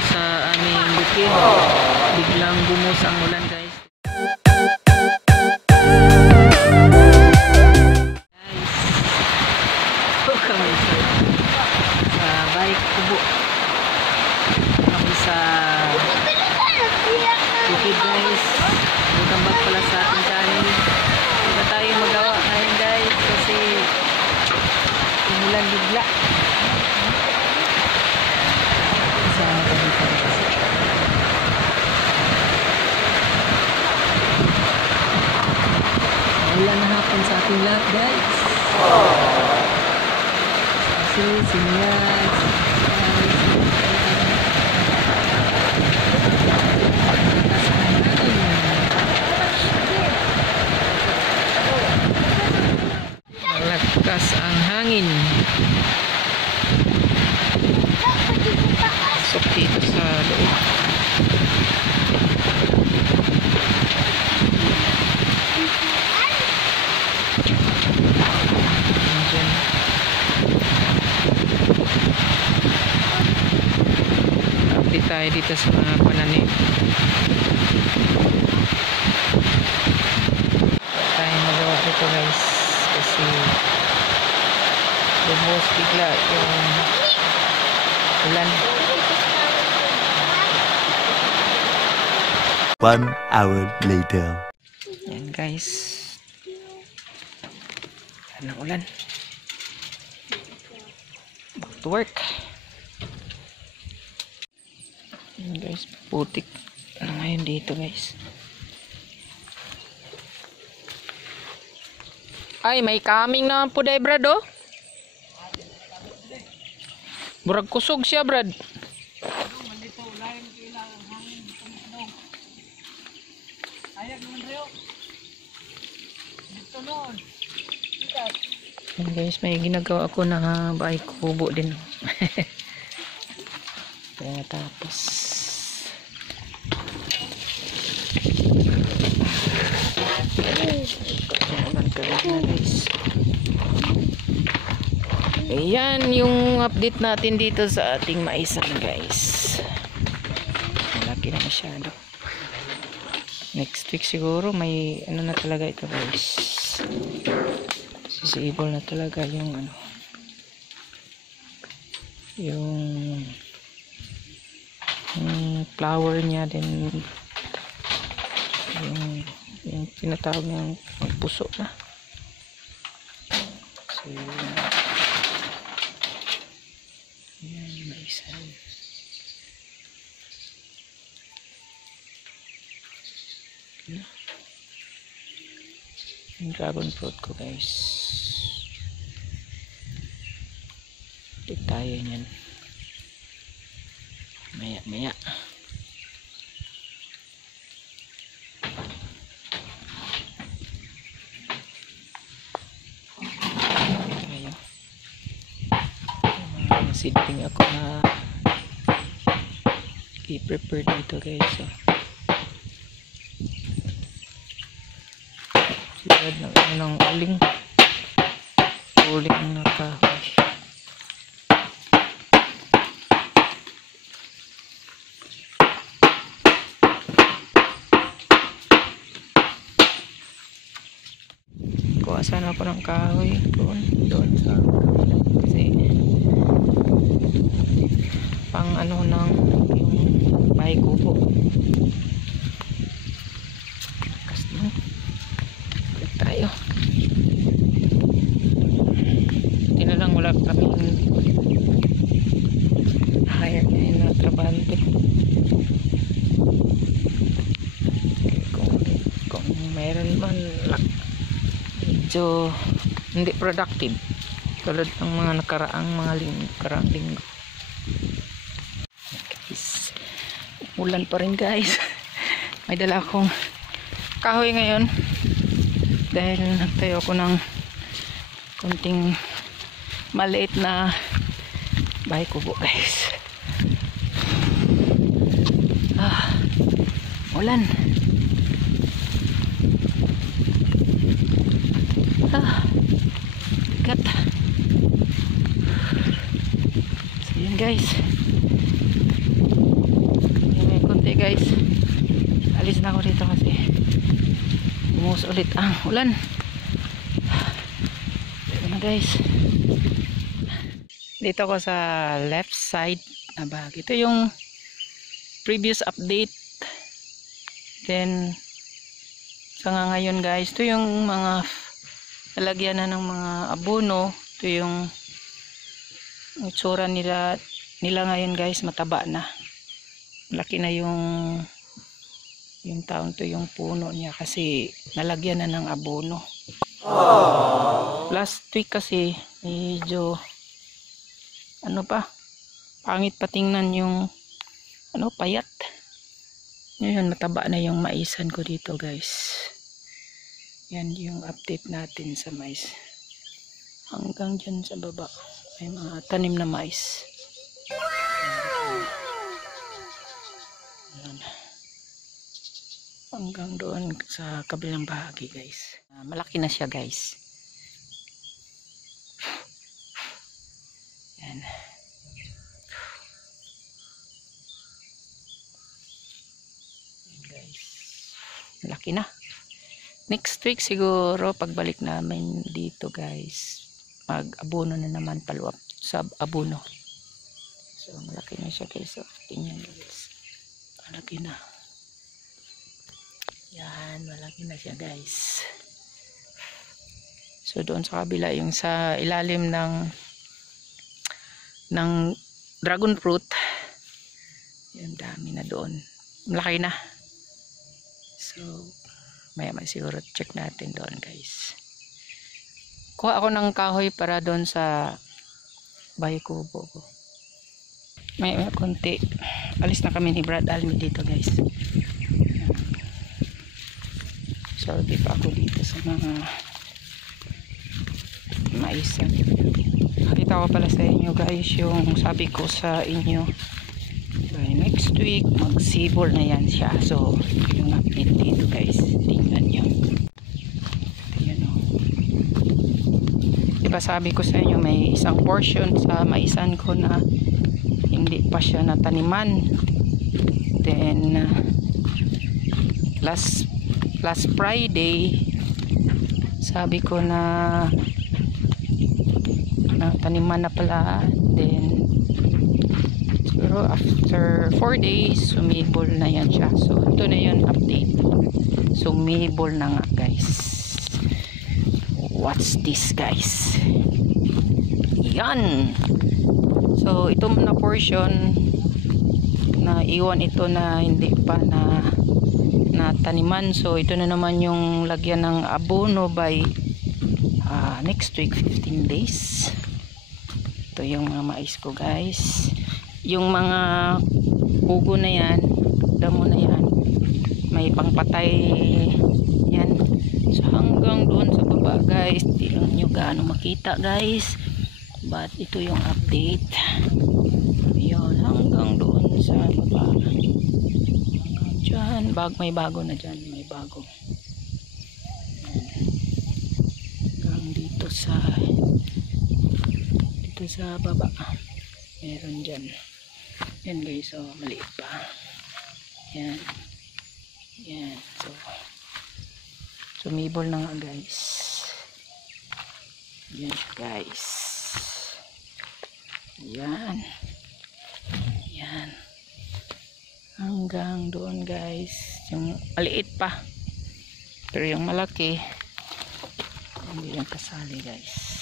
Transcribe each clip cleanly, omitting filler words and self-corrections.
ako sa aming bukid. Biglang bumuhos ang ulan, guys. Kami sa bike kubo. Kami sa bukid, guys. Welcome back pala sa ating channel. Wala tayong magawa ngayon, guys, kasi umulan bigla. Ulan na hapon sa ating lahat, guys. Kasi sinyas malakas ang hangin. Pasok dito sa loob. Update tayo dito sa mga pananim. Tayo magawa dito, guys, kasi bumuhos bigla yung ulan. 1 hour later. Yan, guys. Ulan ng ulan. Back to work. Yan, guys. Putik na ngayon dito, guys. Ay, may kaming na po day, brad, oh. Burag kusog siya, brad. Yan, guys, may ginagawa ako na bahay kubo din. Kaya tapos ayan yung update natin dito sa ating maisan, guys. Malaki na masyado. Next week siguro may ano na talaga ito, guys. Sisibol na talaga yung ano, yung flower niya, din yung tinatawag niyang puso na. So yan, maisan. Yung dragon fruit ko, guys. Tignan tayo niyan maya maya. Tayo mga seedling ako na i-prepare dito, guys. So silad ng uling na kahoy. Kuwasan ako ng kahoy doon sa kasi pang ano ng yung bahay kubo. Tayo. Hindi na lang wala kaming hire ngayon na trabante. Kung mayroon man medyo hindi productive tulad ng mga nakaraang linggo. Guys, ulan pa rin, guys. May dala akong kahoy ngayon dahil nagtayo ako ng konting maliit na bahay kubo, guys. Ulan. Gat. So yun, guys. guys, alis na ako dito kasi bumuhos ulit ang ulan. Ito na guys, dito ako sa left side na bahagi. Ito yung previous update. Then sa ngayon guys, ito yung mga nalagyan na ng mga abono. Ito yung itsura nila ngayon guys, mataba na. Laki na yung taon to, yung puno niya kasi nalagyan na ng abono. Last week kasi medyo ano pa, pangit patingnan yung ano, payat. Ngayon mataba na yung maisan ko dito guys. Yan yung update natin sa mais. Hanggang dyan sa baba may mga tanim na mais. Yan. Hanggang doon sa kabilang bahagi guys. Malaki na siya guys. Yan. Yan guys. Malaki na. Next week siguro pagbalik namin dito guys, mag-abono na naman, follow up sa abono. So malaki na siya guys. So tingnan guys. Malaki na. Yan, malaki na siya guys. So doon sa kabila, yung sa ilalim ng dragon fruit, yung dami na doon. Malaki na. So maya siguro check natin doon guys. Kuha ako ng kahoy para doon sa bahay kubo ko. May konti. Alis na kami ni Brad Almi dito guys. So di pa ako dito sa mga maisan. Nakita ko pala sa inyo guys yung sabi ko sa inyo, by next week magsibol na yan siya. So yung update dito guys, tingnan nyo. Ayan o. Diba sabi ko sa inyo may isang portion sa maisan ko na hindi pa siya nataniman. Then last Friday sabi ko na taniman na pala. Then siguro after 4 days sumibol na yan siya. So ito na yun update, sumibol na nga guys. What's this guys? Yan. So ito na portion na iwan ito na hindi pa na taniman. So ito na naman yung lagyan ng abono by next week 15 days. Ito yung mga mais ko guys. Yung mga ugo na yan, damo na yan, may pangpatay yan. So hanggang doon sa baba guys, di lang nyo gaano makita guys, but ito yung update. Yun, hanggang doon sa baba, hanggang dyan, may bago na dyan, may bago. Hanggang dito sa baba meron dyan. Yan guys, so maliit pa. Yan. Yan. So sumibol na nga guys. Yan guys. Yan. Yan. Hanggang doon guys. Yung maliit pa. Pero yung malaki hindi yan kasali guys.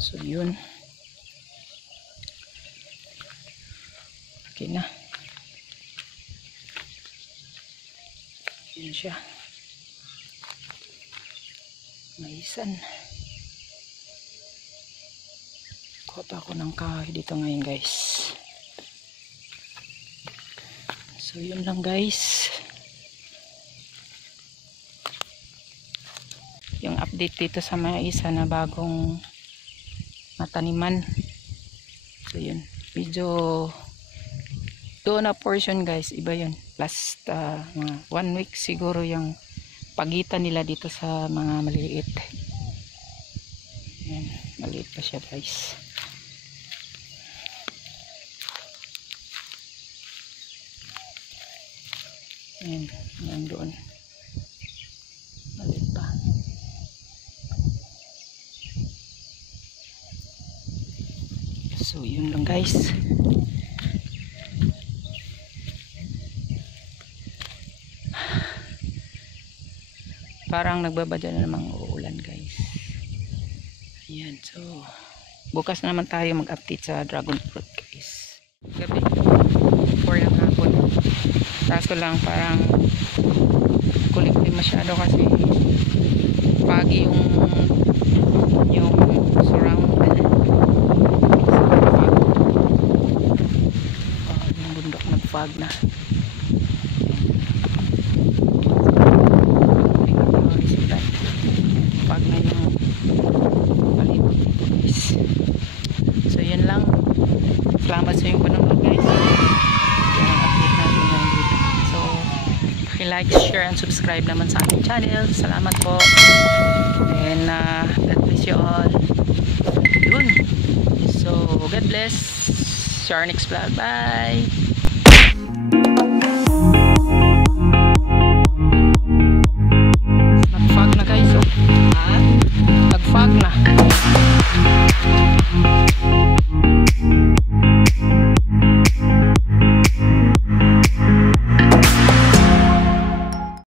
So yun. Okay na. Yan siya. Maisan. Kuha pa ako ng kahoy dito ngayon guys. So yun lang guys. Yung update dito sa maisa na bagong mataniman. So yun. Medyo doon na portion guys, iba yun. Last 1 week siguro yung pagitan nila dito sa mga maliliit. Yan, maliit pa siya guys. Ayan, hanggang doon. Malit pa. So, yun lang guys. Parang nagbabadya na namang uulan guys. Ayan, so bukas na naman tayo mag-update sa dragon fruit guys. Gabi, 4 ng hapon. Kaso lang parang kulit-kulit masyado kasi pagi yung surround. Yung bundok nag-fog na. Fog na yung palibot dito guys. So yun lang. Salamat sa yung panonood guys. Yan ang update natin ngayon dito. So like, share, and subscribe naman sa aking channel. Salamat po. And God bless you all. Yun. So God bless. See you our next vlog. Bye.